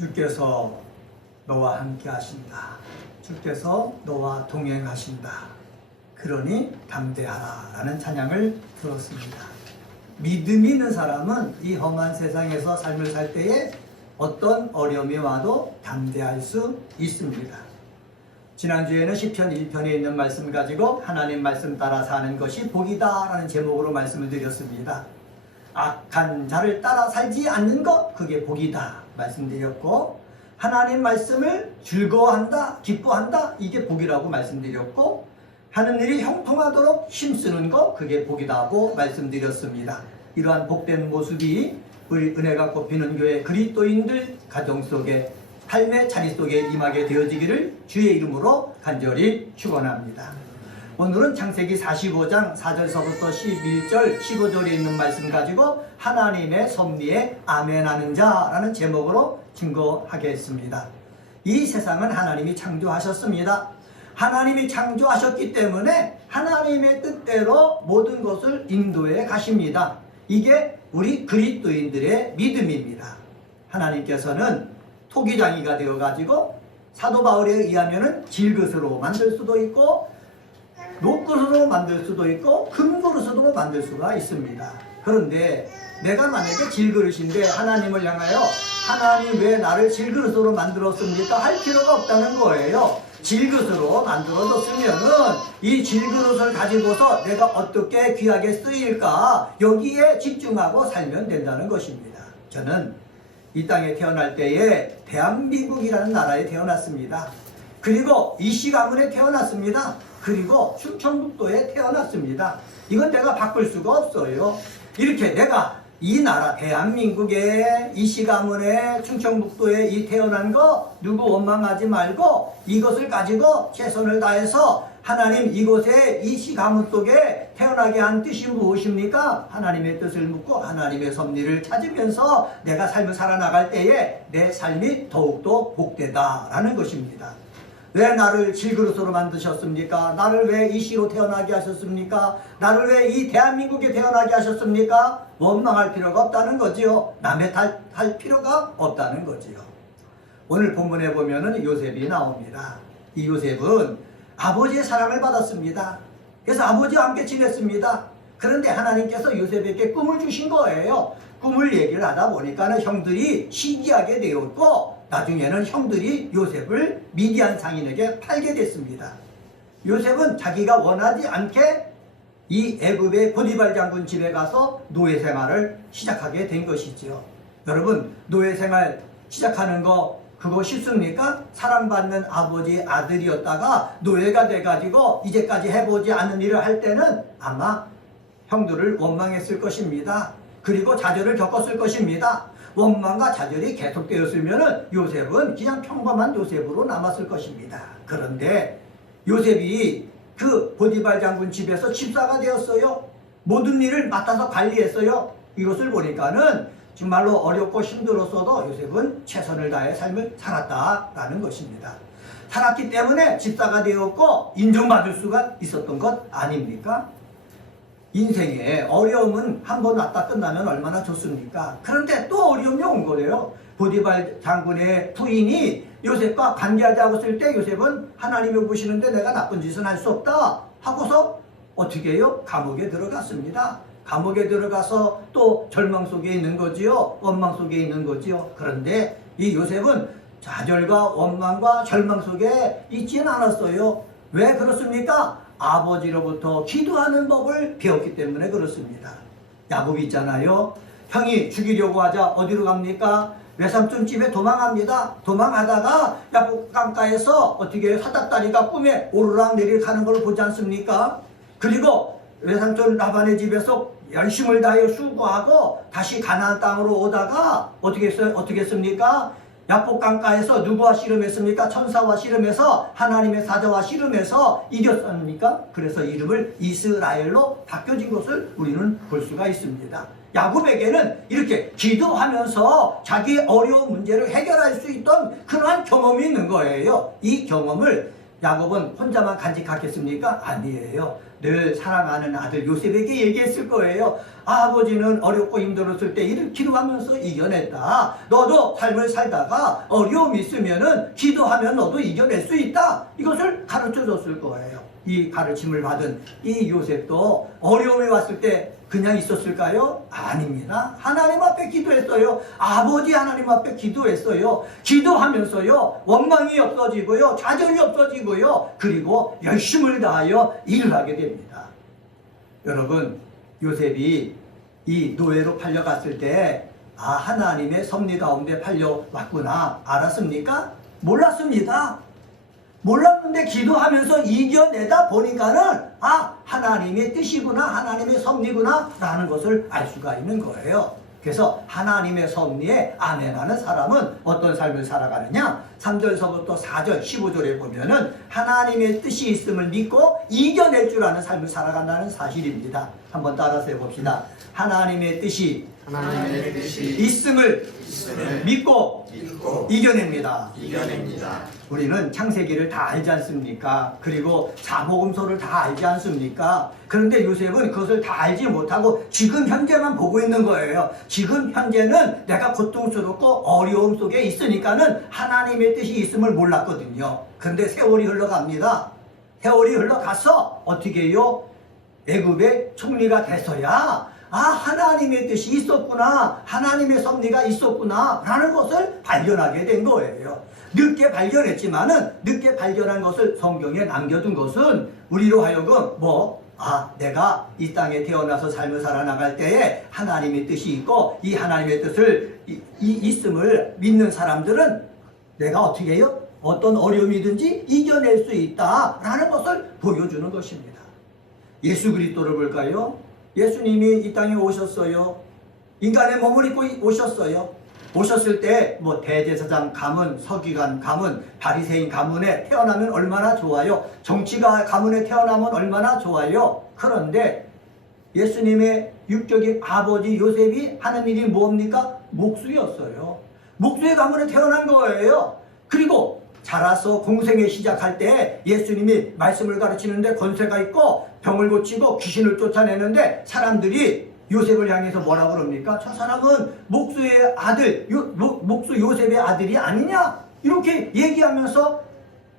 주께서 너와 함께 하신다. 주께서 너와 동행하신다. 그러니 담대하라 라는 찬양을 들었습니다. 믿음이 있는 사람은 이 험한 세상에서 삶을 살 때에 어떤 어려움이 와도 담대할 수 있습니다. 지난주에는 시편 1편에 있는 말씀 가지고 하나님 말씀 따라 사는 것이 복이다 라는 제목으로 말씀을 드렸습니다. 악한 자를 따라 살지 않는 것, 그게 복이다 말씀드렸고, 하나님 말씀을 즐거워한다, 기뻐한다, 이게 복이라고 말씀드렸고, 하는 일이 형통하도록 힘쓰는 것, 그게 복이다고 말씀드렸습니다. 이러한 복된 모습이 우리 은혜가 꽃피는 교회 그리스도인들 가정 속에, 삶의 자리 속에 임하게 되어지기를 주의 이름으로 간절히 축원합니다. 오늘은 창세기 45장 4절서부터 11절 15절에 있는 말씀 가지고 하나님의 섭리에 아멘하는 자라는 제목으로 증거하겠습니다. 이 세상은 하나님이 창조하셨습니다. 하나님이 창조하셨기 때문에 하나님의 뜻대로 모든 것을 인도해 가십니다. 이게 우리 그리스도인들의 믿음입니다. 하나님께서는 토기장이가 되어가지고 사도 바울에 의하면 질그릇으로 만들 수도 있고 녹그릇으로 만들 수도 있고 금그릇으로 만들 수가 있습니다. 그런데 내가 만약에 질그릇인데 하나님을 향하여 하나님 왜 나를 질그릇으로 만들었습니까? 할 필요가 없다는 거예요. 질그릇으로 만들어졌으면은 이 질그릇을 가지고서 내가 어떻게 귀하게 쓰일까, 여기에 집중하고 살면 된다는 것입니다. 저는 이 땅에 태어날 때에 대한민국이라는 나라에 태어났습니다. 그리고 이씨 가문에 태어났습니다. 그리고 충청북도에 태어났습니다. 이건 내가 바꿀 수가 없어요. 이렇게 내가 이 나라 대한민국의 이씨 가문에 충청북도에 이 태어난 거 누구 원망하지 말고 이것을 가지고 최선을 다해서 하나님 이곳에 이씨 가문 속에 태어나게 한 뜻이 무엇입니까? 하나님의 뜻을 묻고 하나님의 섭리를 찾으면서 내가 삶을 살아나갈 때에 내 삶이 더욱더 복되다라는 것입니다. 왜 나를 질그릇으로 만드셨습니까? 나를 왜 이씨로 태어나게 하셨습니까? 나를 왜 이 대한민국에 태어나게 하셨습니까? 원망할 필요가 없다는 거지요. 남의 탓할 필요가 없다는 거지요. 오늘 본문에 보면은 요셉이 나옵니다. 이 요셉은 아버지의 사랑을 받았습니다. 그래서 아버지와 함께 지냈습니다. 그런데 하나님께서 요셉에게 꿈을 주신 거예요. 꿈을 얘기를 하다 보니까는 형들이 시기하게 되었고, 나중에는 형들이 요셉을 미디안 상인에게 팔게 됐습니다. 요셉은 자기가 원하지 않게 이 애굽의 보디발 장군 집에 가서 노예 생활을 시작하게 된 것이지요. 여러분, 노예 생활 시작하는 거 그거 쉽습니까? 사랑받는 아버지의 아들이었다가 노예가 돼가지고 이제까지 해보지 않은 일을 할 때는 아마 형들을 원망했을 것입니다. 그리고 좌절을 겪었을 것입니다. 원망과 좌절이 계속되었으면 요셉은 그냥 평범한 요셉으로 남았을 것입니다. 그런데 요셉이 그 보디발 장군 집에서 집사가 되었어요. 모든 일을 맡아서 관리했어요. 이것을 보니까는 정말로 어렵고 힘들었어도 요셉은 최선을 다해 삶을 살았다라는 것입니다. 살았기 때문에 집사가 되었고 인정받을 수가 있었던 것 아닙니까? 인생에 어려움은 한 번 왔다 끝나면 얼마나 좋습니까? 그런데 또 어려움이 온 거예요. 보디발 장군의 부인이 요셉과 관계하자고 했을 때 요셉은 하나님이 보시는데 내가 나쁜 짓은 할 수 없다 하고서 어떻게 해요? 감옥에 들어갔습니다. 감옥에 들어가서 또 절망 속에 있는 거지요. 원망 속에 있는 거지요. 그런데 이 요셉은 좌절과 원망과 절망 속에 있지는 않았어요. 왜 그렇습니까? 아버지로부터 기도하는 법을 배웠기 때문에 그렇습니다. 야곱이 있잖아요. 형이 죽이려고 하자 어디로 갑니까? 외삼촌 집에 도망합니다. 도망하다가 야곱 강가에서 어떻게 사닥다리가 꿈에 오르락 내리락 하는 걸 보지 않습니까? 그리고 외삼촌 라반의 집에서 열심을 다해 수고하고 다시 가나안 땅으로 오다가 어떻게 했습니까? 야복 강가에서 누구와 씨름했습니까? 천사와 씨름해서 하나님의 사자와 씨름해서 이겼습니까? 그래서 이름을 이스라엘로 바뀌어진 것을 우리는 볼 수가 있습니다. 야곱에게는 이렇게 기도하면서 자기의 어려운 문제를 해결할 수 있던 그러한 경험이 있는 거예요. 이 경험을 야곱은 혼자만 간직하겠습니까? 아니에요. 늘 사랑하는 아들 요셉에게 얘기했을 거예요. 아버지는 어렵고 힘들었을 때 이를 기도하면서 이겨냈다. 너도 삶을 살다가 어려움이 있으면은 기도하면 너도 이겨낼 수 있다. 이것을 가르쳐 줬을 거예요. 이 가르침을 받은 이 요셉도 어려움이 왔을 때 그냥 있었을까요? 아닙니다. 하나님 앞에 기도했어요. 아버지 하나님 앞에 기도했어요. 기도하면서요, 원망이 없어지고요, 좌절이 없어지고요, 그리고 열심을 다하여 일을 하게 됩니다. 여러분, 요셉이 이 노예로 팔려갔을 때 하나님의 섭리 가운데 팔려왔구나 알았습니까? 몰랐습니다. 몰랐는데 기도하면서 이겨내다 보니까는 하나님의 뜻이구나, 하나님의 섭리구나 라는 것을 알 수가 있는 거예요. 그래서 하나님의 섭리에 아멘하는 사람은 어떤 삶을 살아가느냐? 3절서부터 4절 15절에 보면은 하나님의 뜻이 있음을 믿고 이겨낼 줄 아는 삶을 살아간다는 사실입니다. 한번 따라서 해봅시다. 하나님의 뜻이 있음을 믿고 이겨냅니다. 우리는 창세기를 다 알지 않습니까? 그리고 사복음서를 다 알지 않습니까? 그런데 요셉은 그것을 다 알지 못하고 지금 현재만 보고 있는 거예요. 지금 현재는 내가 고통스럽고 어려움 속에 있으니까는 하나님의 뜻이 있음을 몰랐거든요. 그런데 세월이 흘러갑니다. 세월이 흘러가서 어떻게 해요? 애굽의 총리가 돼서야 하나님의 뜻이 있었구나, 하나님의 섭리가 있었구나 라는 것을 발견하게 된 거예요. 늦게 발견했지만은 늦게 발견한 것을 성경에 남겨둔 것은 우리로 하여금 내가 이 땅에 태어나서 삶을 살아나갈 때에 하나님의 뜻이 있고 이 하나님의 뜻을 있음을 믿는 사람들은 내가 어떻게 해요? 어떤 어려움이든지 이겨낼 수 있다라는 것을 보여주는 것입니다. 예수 그리스도를 볼까요? 예수님이 이 땅에 오셨어요. 인간의 몸을 입고 오셨어요. 오셨을 때 대제사장 가문, 서기관 가문, 바리새인 가문에 태어나면 얼마나 좋아요. 정치가 가문에 태어나면 얼마나 좋아요. 그런데 예수님의 육적인 아버지 요셉이 하는 일이 뭡니까? 목수였어요. 목수의 가문에 태어난 거예요. 그리고 자라서 공생에 시작할 때 예수님이 말씀을 가르치는데 권세가 있고 병을 고치고 귀신을 쫓아내는데 사람들이 요셉을 향해서 뭐라고 그럽니까? 저 사람은 목수의 아들, 목수 요셉의 아들이 아니냐? 이렇게 얘기하면서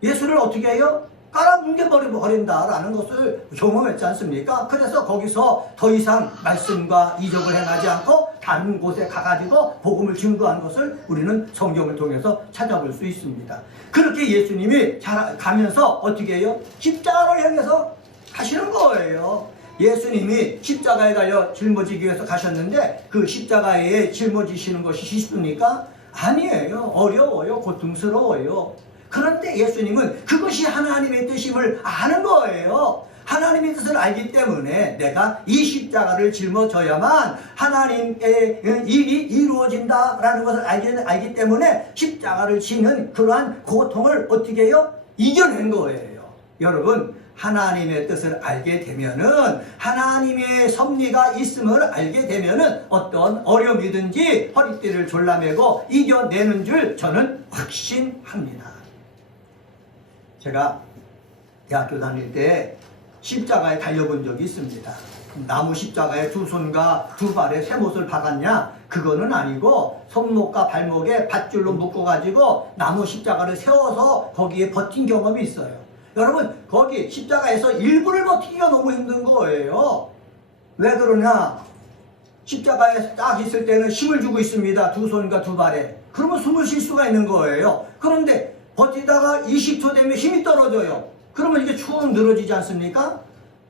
예수를 어떻게 해요? 깔아뭉개버린다라는 것을 경험했지 않습니까? 그래서 거기서 더 이상 말씀과 이적을 행하지 않고 다른 곳에 가가지고 복음을 증거한 것을 우리는 성경을 통해서 찾아볼 수 있습니다. 그렇게 예수님이 가면서 어떻게 해요? 십자가를 향해서 가시는 거예요. 예수님이 십자가에 달려 짊어지기 위해서 가셨는데 그 십자가에 짊어지시는 것이 쉽습니까? 아니에요. 어려워요. 고통스러워요. 그런데 예수님은 그것이 하나님의 뜻임을 아는 거예요. 하나님의 뜻을 알기 때문에 내가 이 십자가를 짊어져야만 하나님의 일이 이루어진다라는 것을 알기 때문에 십자가를 지는 그러한 고통을 어떻게 해요? 이겨낸 거예요. 여러분, 하나님의 뜻을 알게 되면은, 하나님의 섭리가 있음을 알게 되면은 어떤 어려움이든지 허리띠를 졸라매고 이겨내는 줄 저는 확신합니다. 제가 대학교 다닐 때 십자가에 달려본 적이 있습니다. 나무 십자가에 두 손과 두 발에 쇠못을 박았냐? 그거는 아니고 손목과 발목에 밧줄로 묶어가지고 나무 십자가를 세워서 거기에 버틴 경험이 있어요. 여러분, 거기 십자가에서 1분을 버티기가 너무 힘든 거예요. 왜 그러냐? 십자가에 딱 있을 때는 힘을 주고 있습니다. 두 손과 두 발에. 그러면 숨을 쉴 수가 있는 거예요. 그런데 버티다가 20초 되면 힘이 떨어져요. 그러면 이게 축 늘어지지 않습니까?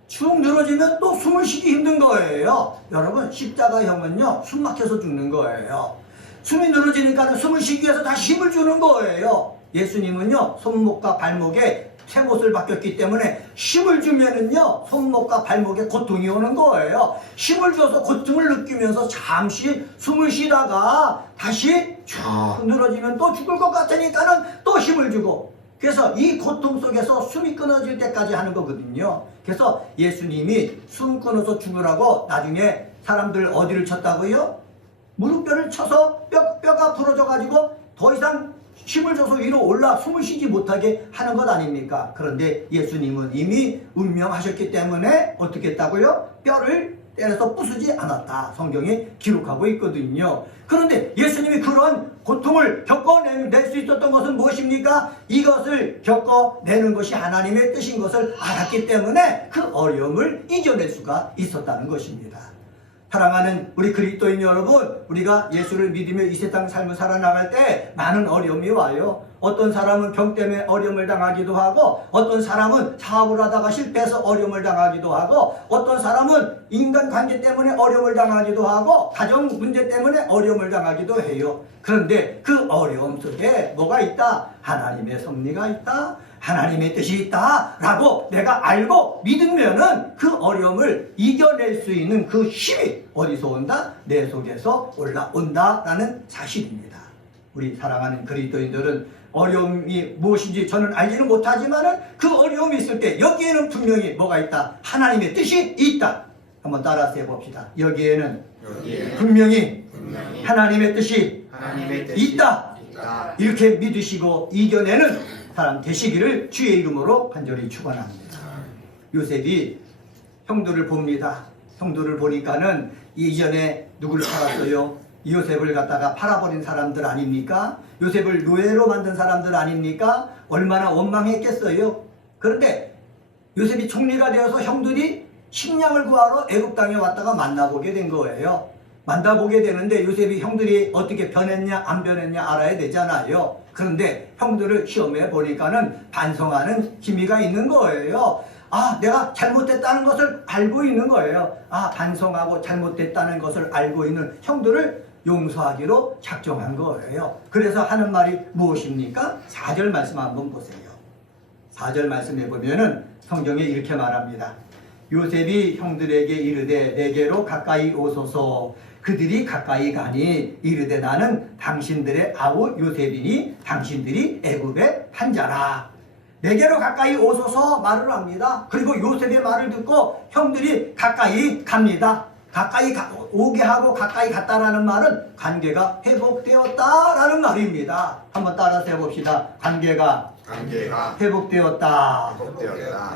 축 늘어지면 또 숨을 쉬기 힘든 거예요. 여러분, 십자가형은요, 숨 막혀서 죽는 거예요. 숨이 늘어지니까 숨을 쉬기 위해서 다시 힘을 주는 거예요. 예수님은요, 손목과 발목에 쇠못을 박혔기 때문에 힘을 주면은요, 손목과 발목에 고통이 오는 거예요. 힘을 줘서 고통을 느끼면서 잠시 숨을 쉬다가 다시 쭉 늘어지면 또 죽을 것 같으니까는 또 힘을 주고, 그래서 이 고통 속에서 숨이 끊어질 때까지 하는 거거든요. 그래서 예수님이 숨 끊어서 죽으라고 나중에 사람들 어디를 쳤다고요? 무릎뼈를 쳐서 뼈가 부러져 가지고 더 이상 힘을 줘서 위로 숨을 쉬지 못하게 하는 것 아닙니까? 그런데 예수님은 이미 운명하셨기 때문에 어떻게 했다고요? 뼈를 때려서 부수지 않았다. 성경에 기록하고 있거든요. 그런데 예수님이 그런 고통을 겪어낼 수 있었던 것은 무엇입니까? 이것을 겪어내는 것이 하나님의 뜻인 것을 알았기 때문에 그 어려움을 이겨낼 수가 있었다는 것입니다. 사랑하는 우리 그리스도인 여러분, 우리가 예수를 믿으며 이 세상 삶을 살아나갈 때 많은 어려움이 와요. 어떤 사람은 병 때문에 어려움을 당하기도 하고, 어떤 사람은 사업을 하다가 실패해서 어려움을 당하기도 하고, 어떤 사람은 인간관계 때문에 어려움을 당하기도 하고, 가정 문제 때문에 어려움을 당하기도 해요. 그런데 그 어려움 속에 뭐가 있다? 하나님의 섭리가 있다, 하나님의 뜻이 있다 라고 내가 알고 믿으면은 그 어려움을 이겨낼 수 있는 그 힘이 어디서 온다? 내 속에서 올라온다 라는 사실입니다. 우리 사랑하는 그리스도인들은 어려움이 무엇인지 저는 알지는 못하지만은 그 어려움이 있을 때 여기에는 분명히 뭐가 있다? 하나님의 뜻이 있다. 한번 따라서 해봅시다. 여기에는 분명히 하나님의 뜻이 있다. 이렇게 믿으시고 이겨내는 사람 되시기를 주의 이름으로 간절히 축원합니다. 요셉이 형들을 봅니다. 형들을 보니까는 이전에 누구를 팔았어요? 요셉을 갖다가 팔아버린 사람들 아닙니까? 요셉을 노예로 만든 사람들 아닙니까? 얼마나 원망했겠어요? 그런데 요셉이 총리가 되어서 형들이 식량을 구하러 애굽 땅에 왔다가 만나보게 된 거예요. 만나보게 되는데 요셉이 형들이 어떻게 변했냐 안 변했냐 알아야 되잖아요. 그런데 형들을 시험해 보니까는 반성하는 기미가 있는 거예요. 아, 내가 잘못됐다는 것을 알고 있는 거예요. 아, 반성하고 잘못됐다는 것을 알고 있는 형들을 용서하기로 작정한 거예요. 그래서 하는 말이 무엇입니까? 4절 말씀 한번 보세요. 4절 말씀해 보면은 성경에 이렇게 말합니다. 요셉이 형들에게 이르되 내게로 가까이 오소서. 그들이 가까이 가니 이르되 나는 당신들의 아우 요셉이니 당신들이 애굽의 판자라. 내게로 가까이 오소서 말을 합니다. 그리고 요셉의 말을 듣고 형들이 가까이 갑니다. 가까이 오게 하고 가까이 갔다라는 말은 관계가 회복되었다라는 말입니다. 한번 따라서 해봅시다. 관계가 회복되었다.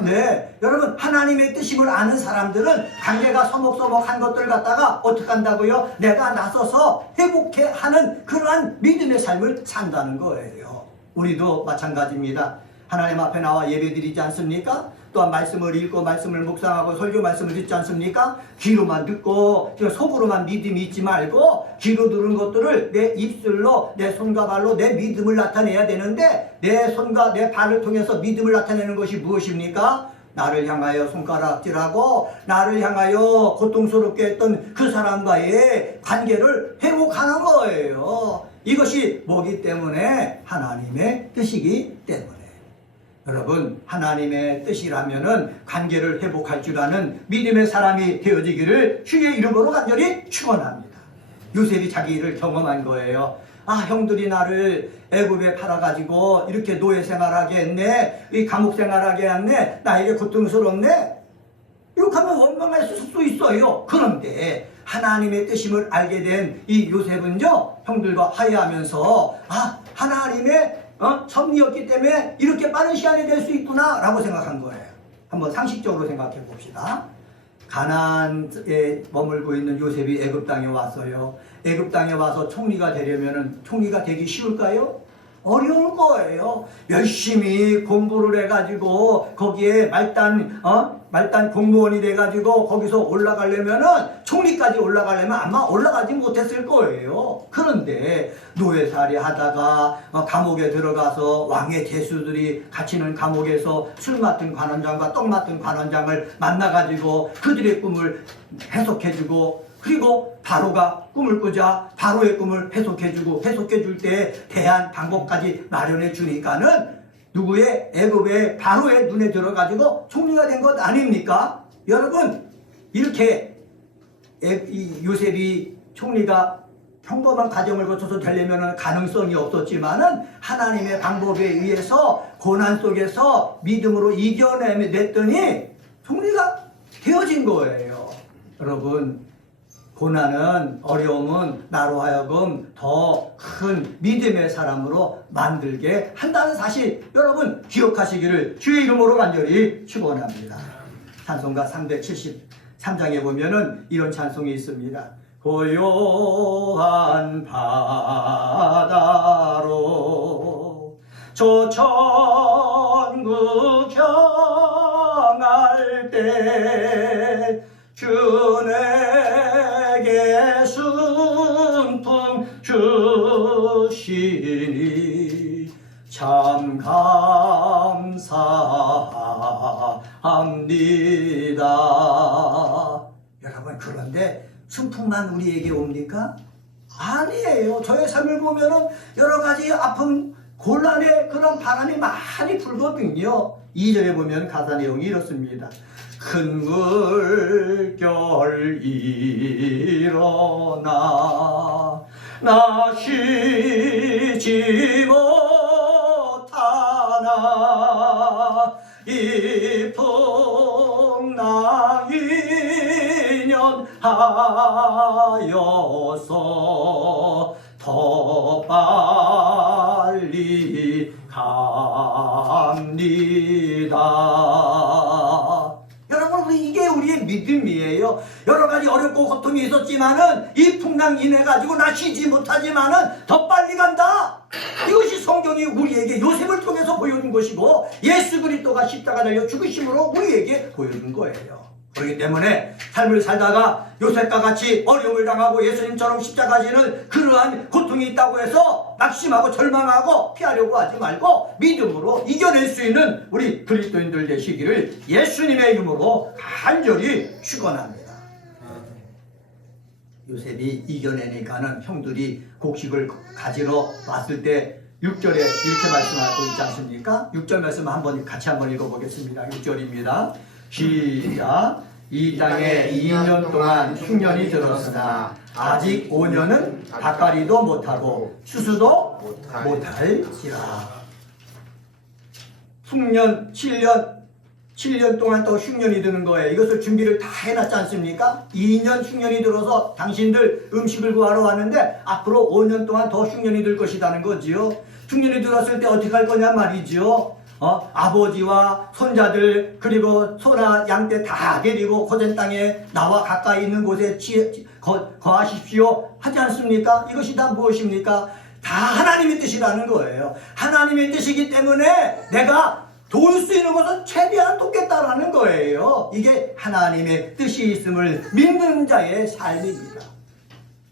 네, 여러분 하나님의 뜻임을 아는 사람들은 관계가 서먹서먹한 것들을 갖다가 어떻게 한다고요? 내가 나서서 회복해 하는 그러한 믿음의 삶을 산다는 거예요. 우리도 마찬가지입니다. 하나님 앞에 나와 예배드리지 않습니까? 또한 말씀을 읽고 말씀을 묵상하고 설교 말씀을 듣지 않습니까? 귀로만 듣고 속으로만 믿음이 있지 말고 귀로 들은 것들을 내 입술로 내 손과 발로 내 믿음을 나타내야 되는데 내 손과 내 발을 통해서 믿음을 나타내는 것이 무엇입니까? 나를 향하여 손가락질하고 나를 향하여 고통스럽게 했던 그 사람과의 관계를 회복하는 거예요. 이것이 뭐기 때문에? 하나님의 뜻이기 때문에. 여러분 하나님의 뜻이라면은 관계를 회복할 줄 아는 믿음의 사람이 되어지기를 주의 이름으로 간절히 축원합니다. 요셉이 자기 일을 경험한 거예요. 아, 형들이 나를 애굽에 팔아가지고 이렇게 노예 생활하게 했네, 이 감옥 생활하게 했네, 나에게 고통스럽네, 이렇게 하면 원망할 수도 있어요. 그런데 하나님의 뜻임을 알게 된 이 요셉은요 형들과 화해하면서 아, 하나님의 섭리였기 때문에 이렇게 빠른 시간이 될 수 있구나 라고 생각한 거예요. 한번 상식적으로 생각해 봅시다. 가나안에 머물고 있는 요셉이 애굽 땅에 왔어요. 애굽 땅에 와서 총리가 되려면 총리가 되기 쉬울까요? 어려울 거예요. 열심히 공부를 해가지고 거기에 말단 공무원이 돼가지고 거기서 올라가려면은 총리까지 올라가려면 아마 올라가지 못했을 거예요. 그런데 노예살이 하다가 감옥에 들어가서 왕의 제수들이 갇히는 감옥에서 술 맡은 관원장과 떡 맡은 관원장을 만나가지고 그들의 꿈을 해석해주고, 그리고 바로가 꿈을 꾸자 바로의 꿈을 해석해줄 때 대한 방법까지 마련해 주니까는 누구의 애굽의 바로의 눈에 들어가지고 총리가 된 것 아닙니까? 여러분 이렇게 이 요셉이 총리가 평범한 과정을 거쳐서 되려면 가능성이 없었지만은 하나님의 방법에 의해서 고난 속에서 믿음으로 이겨냈더니 총리가 되어진 거예요. 여러분 고난은, 어려움은 나로 하여금 더 큰 믿음의 사람으로 만들게 한다는 사실 여러분 기억하시기를 주의 이름으로 간절히 축원합니다. 찬송가 373장에 보면은 이런 찬송이 있습니다. 고요한 바다로 저 천국 향할 때 주 내게 순풍 주시니 참 감사합니다. 여러분, 그런데 순풍만 우리에게 옵니까? 아니에요. 저의 삶을 보면은 여러 가지 아픔, 곤란의 그런 바람이 많이 불거든요. 2절에 보면 가사 내용이 이렇습니다. 큰 물결 일어나 나 쉬지 못하나 이 풍랑이 연하여서 더 빨리 갑니다. 여러분, 이게 우리의 믿음이에요. 여러 가지 어렵고 고통이 있었지만은 이 풍랑 인해 가지고 나 쉬지 못하지만은 더 빨리 간다. 이것이 성경이 우리에게 요셉을 통해서 보여준 것이고 예수 그리스도가 십자가 달려 죽으심으로 우리에게 보여준 거예요. 그렇기 때문에 삶을 살다가 요셉과 같이 어려움을 당하고 예수님처럼 십자가 지는 그러한 고통이 있다고 해서 낙심하고 절망하고 피하려고 하지 말고 믿음으로 이겨낼 수 있는 우리 그리스도인들 되시기를 예수님의 이름으로 간절히 축원합니다. 요셉이 이겨내니까는 형들이 곡식을 가지러 왔을 때 6절에 이렇게 말씀하고 있지 않습니까? 6절 말씀 같이 한번 읽어보겠습니다. 6절입니다. 시작. 이 땅에 2년 동안 흉년이 들었으나 아직 5년은 밭갈이도 못하고 추수도 못할지라. 흉년 7년 동안 또 흉년이 드는 거예요. 이것을 준비를 다 해놨지 않습니까? 2년 흉년이 들어서 당신들 음식을 구하러 왔는데 앞으로 5년 동안 더 흉년이 들 것이라는 거지요. 흉년이 들었을 때 어떻게 할 거냐 말이지요. 아버지와 손자들 그리고 소나 양떼 다 데리고 고센 땅에 나와 가까이 있는 곳에 거하십시오 하지 않습니까? 이것이 다 무엇입니까? 다 하나님의 뜻이라는 거예요. 하나님의 뜻이기 때문에 내가 도울 수 있는 것은 최대한 돕겠다라는 거예요. 이게 하나님의 뜻이 있음을 믿는 자의 삶입니다.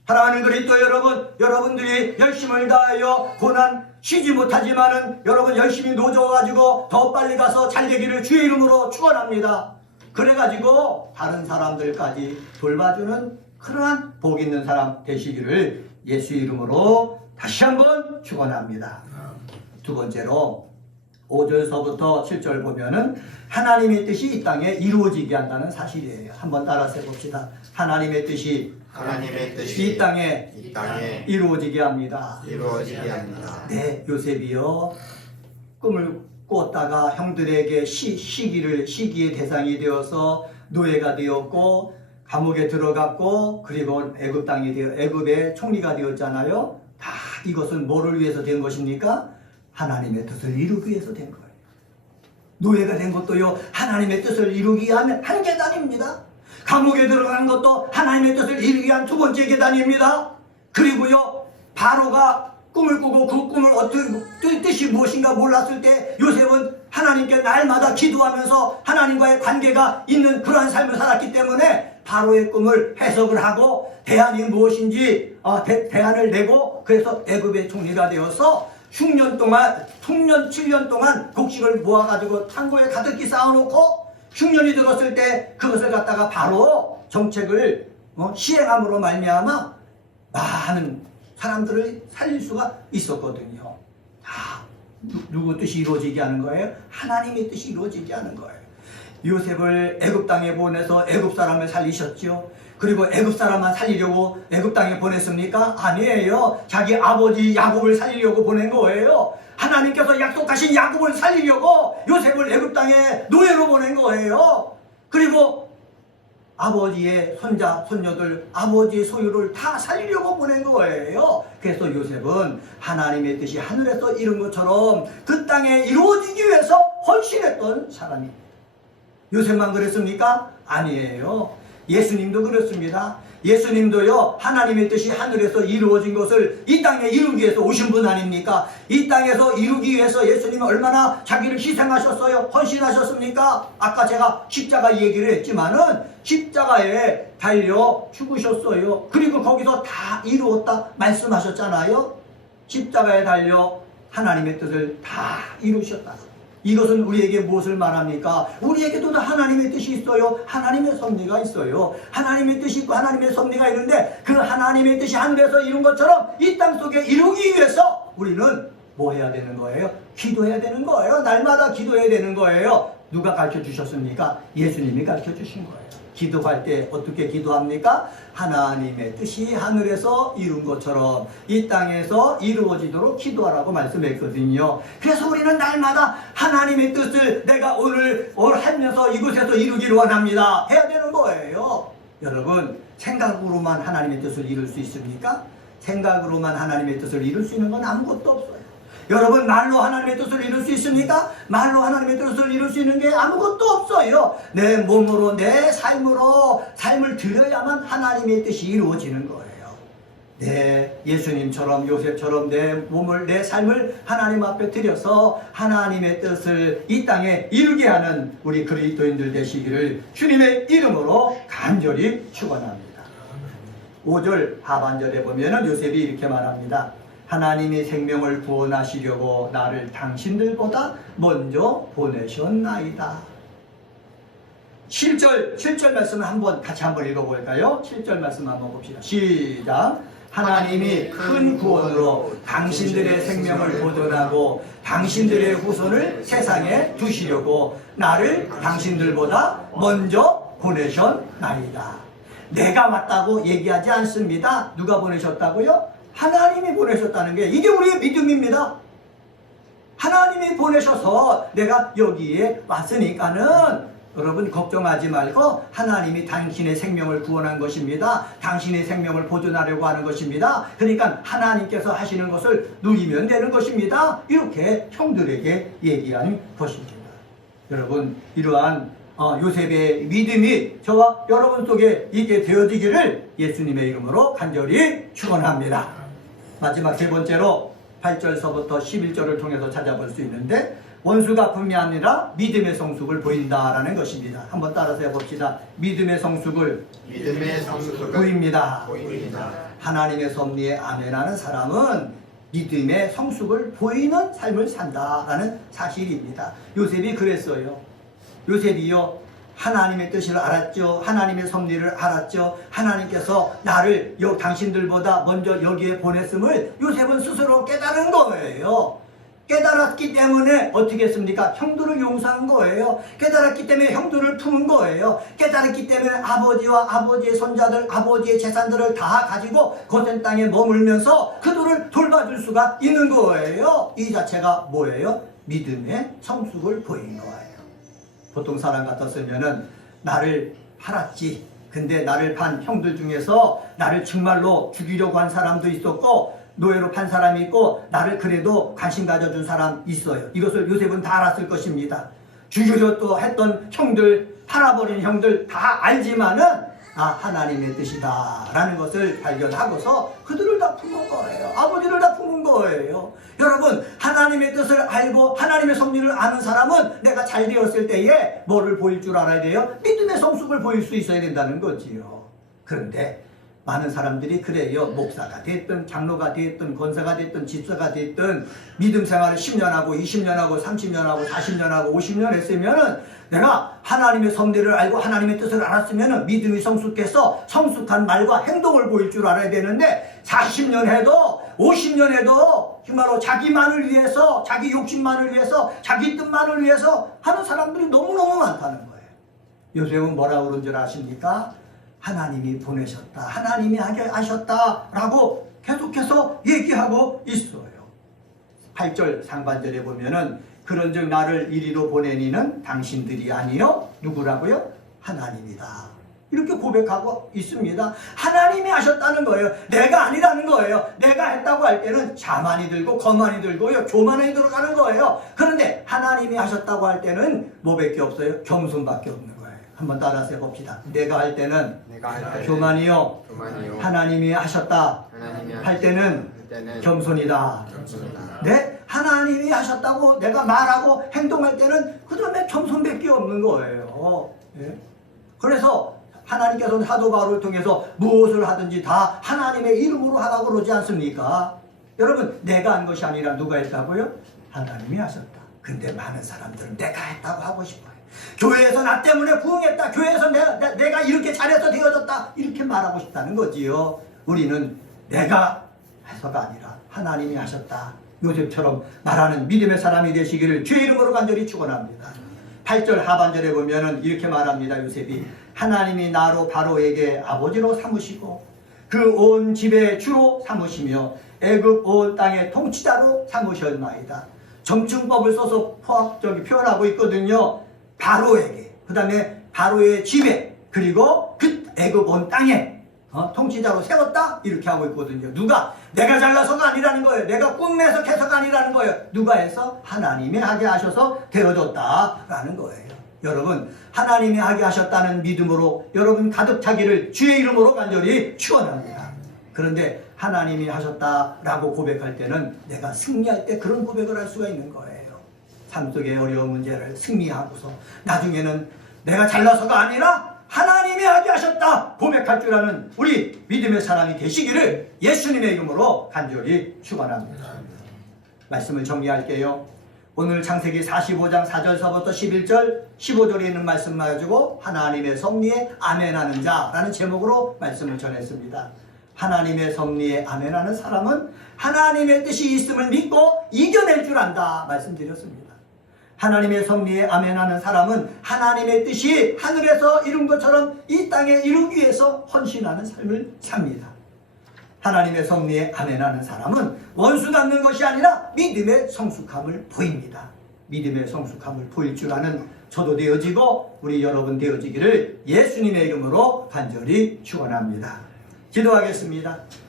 사랑하는 그리스도 여러분, 여러분들이 열심을 다하여 고난 쉬지 못하지만은 여러분 열심히 노져가지고 더 빨리 가서 잘 되기를 주의 이름으로 축원합니다. 그래가지고 다른 사람들까지 돌봐주는 그러한 복 있는 사람 되시기를 예수 이름으로 다시 한번 축원합니다. 두 번째로 5절서부터 7절 보면은 하나님의 뜻이 이 땅에 이루어지게 한다는 사실이에요. 한번 따라서 해봅시다. 하나님의 뜻이 이 땅에 이루어지게 합니다. 네, 요셉이요 꿈을 꿨다가 형들에게 시기의 대상이 되어서 노예가 되었고 감옥에 들어갔고 그리고 애굽의 총리가 되었잖아요. 다 이것은 뭐를 위해서 된 것입니까? 하나님의 뜻을 이루기 위해서 된 거예요. 노예가 된 것도요 하나님의 뜻을 이루기 위한 한 계단입니다. 감옥에 들어가는 것도 하나님의 뜻을 이루기 위한 두 번째 계단입니다. 그리고요 바로가 꿈을 꾸고 그 꿈을 어떤 뜻이 무엇인가 몰랐을 때 요셉은 하나님께 날마다 기도하면서 하나님과의 관계가 있는 그러한 삶을 살았기 때문에 바로의 꿈을 해석을 하고 대안이 무엇인지 대안을 내고 그래서 애굽의 총리가 되어서 흉년 7년 동안 곡식을 모아가지고 창고에 가득히 쌓아놓고 흉년이 들었을 때 그것을 갖다가 바로 정책을 시행함으로 말미암아 많은 사람들을 살릴 수가 있었거든요. 누구 뜻이 이루어지게 하는 거예요? 하나님의 뜻이 이루어지게 하는 거예요. 요셉을 애굽 땅에 보내서 애굽 사람을 살리셨죠. 그리고 애굽 사람만 살리려고 애굽 땅에 보냈습니까? 아니에요. 자기 아버지 야곱을 살리려고 보낸 거예요. 하나님께서 약속하신 야곱을 살리려고 요셉을 애굽 땅에 노예로 보낸 거예요. 그리고 아버지의 손자, 손녀들, 아버지의 소유를 다 살리려고 보낸 거예요. 그래서 요셉은 하나님의 뜻이 하늘에서 이룬 것처럼 그 땅에 이루어지기 위해서 헌신했던 사람이. 요셉만 그랬습니까? 아니에요. 예수님도 그렇습니다. 예수님도요, 하나님의 뜻이 하늘에서 이루어진 것을 이 땅에 이루기 위해서 오신 분 아닙니까? 이 땅에서 이루기 위해서 예수님은 얼마나 자기를 희생하셨어요? 헌신하셨습니까? 아까 제가 십자가 얘기를 했지만은 십자가에 달려 죽으셨어요. 그리고 거기서 다 이루었다 말씀하셨잖아요. 십자가에 달려 하나님의 뜻을 다 이루셨다. 이것은 우리에게 무엇을 말합니까? 우리에게도 하나님의 뜻이 있어요. 하나님의 섭리가 있어요. 하나님의 뜻이 있고 하나님의 섭리가 있는데 그 하나님의 뜻이 하늘에서 이룬 것처럼 이 땅 속에 이루기 위해서 우리는 뭐 해야 되는 거예요? 기도해야 되는 거예요. 날마다 기도해야 되는 거예요. 누가 가르쳐 주셨습니까? 예수님이 가르쳐 주신 거예요. 기도할 때 어떻게 기도합니까? 하나님의 뜻이 하늘에서 이룬 것처럼 이 땅에서 이루어지도록 기도하라고 말씀했거든요. 그래서 우리는 날마다 하나님의 뜻을 내가 오늘 하면서 이곳에서 이루기를 원합니다. 해야 되는 거예요. 여러분, 생각으로만 하나님의 뜻을 이룰 수 있습니까? 생각으로만 하나님의 뜻을 이룰 수 있는 건 아무것도 없어요. 여러분, 말로 하나님의 뜻을 이룰 수 있습니까? 말로 하나님의 뜻을 이룰 수 있는 게 아무것도 없어요. 내 몸으로, 내 삶으로 삶을 드려야만 하나님의 뜻이 이루어지는 거예요. 예수님처럼, 요셉처럼 내 몸을, 내 삶을 하나님 앞에 드려서 하나님의 뜻을 이 땅에 이루게 하는 우리 그리스도인들 되시기를 주님의 이름으로 간절히 축원합니다. 5절 하반절에 보면은 요셉이 이렇게 말합니다. 하나님이 생명을 구원하시려고 나를 당신들보다 먼저 보내셨나이다. 7절 말씀을 같이 한번 읽어볼까요? 7절 말씀 한번 봅시다. 시작. 하나님이 큰 구원으로 당신들의 생명을 보존하고 당신들의 후손을 세상에 두시려고 나를 당신들보다 먼저 보내셨나이다. 내가 왔다고 얘기하지 않습니다. 누가 보내셨다고요? 하나님이 보내셨다는 게 이게 우리의 믿음입니다. 하나님이 보내셔서 내가 여기에 왔으니까는 여러분 걱정하지 말고 하나님이 당신의 생명을 구원한 것입니다. 당신의 생명을 보존하려고 하는 것입니다. 그러니까 하나님께서 하시는 것을 누리면 되는 것입니다. 이렇게 형들에게 얘기하는 것입니다. 여러분, 이러한 요셉의 믿음이 저와 여러분 속에 있게 되어지기를 예수님의 이름으로 간절히 축원합니다. 마지막 세 번째로 8절서부터 11절을 통해서 찾아볼 수 있는데 원수가 품이 아니라 믿음의 성숙을 보인다라는 것입니다. 한번 따라서 해봅시다. 믿음의 성숙을 보입니다. 하나님의 섭리에 아멘하는 사람은 믿음의 성숙을 보이는 삶을 산다라는 사실입니다. 요셉이 그랬어요. 요셉이요, 하나님의 뜻을 알았죠. 하나님의 섭리를 알았죠. 하나님께서 나를 당신들보다 먼저 여기에 보냈음을 요셉은 스스로 깨달은 거예요. 깨달았기 때문에 어떻게 했습니까? 형들을 용서한 거예요. 깨달았기 때문에 형들을 품은 거예요. 깨달았기 때문에 아버지와 아버지의 손자들, 아버지의 재산들을 다 가지고 고센 땅에 머물면서 그들을 돌봐줄 수가 있는 거예요. 이 자체가 뭐예요? 믿음의 성숙을 보인 거예요. 보통 사람 같았으면은 나를 팔았지. 근데 나를 판 형들 중에서 나를 정말로 죽이려고 한 사람도 있었고 노예로 판 사람이 있고 나를 그래도 관심 가져준 사람 있어요. 이것을 요셉은 다 알았을 것입니다. 죽이려 또 했던 형들, 팔아버린 형들 다 알지만은 하나님의 뜻이다 라는 것을 발견하고서 그들을 다 품은 거예요. 아버지를 다 품은 거예요. 여러분, 하나님의 뜻을 알고 하나님의 섭리를 아는 사람은 내가 잘 되었을 때에 뭐를 보일 줄 알아야 돼요? 믿음의 성숙을 보일 수 있어야 된다는 거지요. 그런데 많은 사람들이 그래요. 목사가 됐든 장로가 됐든 권사가 됐든 집사가 됐든 믿음 생활을 10년 하고 20년 하고 30년 하고 40년 하고 50년 했으면은 내가 하나님의 섭리를 알고 하나님의 뜻을 알았으면은 믿음이 성숙해서 성숙한 말과 행동을 보일 줄 알아야 되는데 40년 해도 50년 해도 정말로 자기만을 위해서, 자기 욕심만을 위해서, 자기 뜻만을 위해서 하는 사람들이 너무너무 많다는 거예요. 요셉은 뭐라고 그런 줄 아십니까? 하나님이 보내셨다, 하나님이 하셨다라고 계속해서 얘기하고 있어요. 8절 상반절에 보면은 그런즉 나를 이리로 보내니는 당신들이 아니요 누구라고요? 하나님이다. 이렇게 고백하고 있습니다. 하나님이 하셨다는 거예요. 내가 아니라는 거예요. 내가 했다고 할 때는 자만이 들고 거만이 들고요, 교만이 들어가는 거예요. 그런데 하나님이 하셨다고 할 때는 뭐밖에 없어요? 겸손밖에 없는 거예요. 한번 따라서 해봅시다. 내가 할 때는 교만이요, 하나님이 하셨다 할 때는 겸손이다. 네? 하나님이 하셨다고 내가 말하고 행동할 때는 그 다음에 겸손밖에 없는 거예요. 네? 그래서 하나님께서는 사도 바울을 통해서 무엇을 하든지 다 하나님의 이름으로 하라고 그러지 않습니까? 여러분, 내가 한 것이 아니라 누가 했다고요? 하나님이 하셨다. 근데 많은 사람들은 내가 했다고 하고 싶어요. 교회에서 나 때문에 부흥했다. 교회에서 내가 이렇게 잘해서 되어졌다. 이렇게 말하고 싶다는 거지요. 우리는 내가 해서가 아니라 하나님이 하셨다. 요셉처럼 말하는 믿음의 사람이 되시기를 주의 이름으로 간절히 축원합니다. 8절 하반절에 보면은 이렇게 말합니다. 요셉이 하나님이 나로 바로에게 아버지로 삼으시고 그 온 집의 주로 삼으시며 애굽 온 땅의 통치자로 삼으셨나이다. 정충법을 써서 표현하고 있거든요. 바로에게, 그 다음에 바로의 집에, 그리고 그 애굽 온 땅에 통치자로 세웠다 이렇게 하고 있거든요. 누가? 내가 잘나서가 아니라는 거예요. 내가 꿈에서 해서가 아니라는 거예요. 누가 해서? 하나님이 하게 하셔서 되어졌다라는 거예요. 여러분, 하나님이 하게 하셨다는 믿음으로 여러분 가득 차기를 주의 이름으로 간절히 축원합니다. 그런데 하나님이 하셨다라고 고백할 때는 내가 승리할 때 그런 고백을 할 수가 있는 거예요. 삶 속의 어려운 문제를 승리하고서 나중에는 내가 잘나서가 아니라 하나님이 하게 하셨다 고백할 줄 아는 우리 믿음의 사람이 되시기를 예수님의 이름으로 간절히 축원합니다. 말씀을 정리할게요. 오늘 창세기 45장 4절서부터 11절 15절에 있는 말씀 가지고 하나님의 섭리에 아멘하는 자라는 제목으로 말씀을 전했습니다. 하나님의 섭리에 아멘하는 사람은 하나님의 뜻이 있음을 믿고 이겨낼 줄 안다 말씀드렸습니다. 하나님의 섭리에 아멘하는 사람은 하나님의 뜻이 하늘에서 이룬 것처럼 이 땅에 이루기 위해서 헌신하는 삶을 삽니다. 하나님의 섭리에 아멘하는 사람은 원수 갚는 것이 아니라 믿음의 성숙함을 보입니다. 믿음의 성숙함을 보일 줄 아는 저도 되어지고 우리 여러분 되어지기를 예수님의 이름으로 간절히 축원합니다. 기도하겠습니다.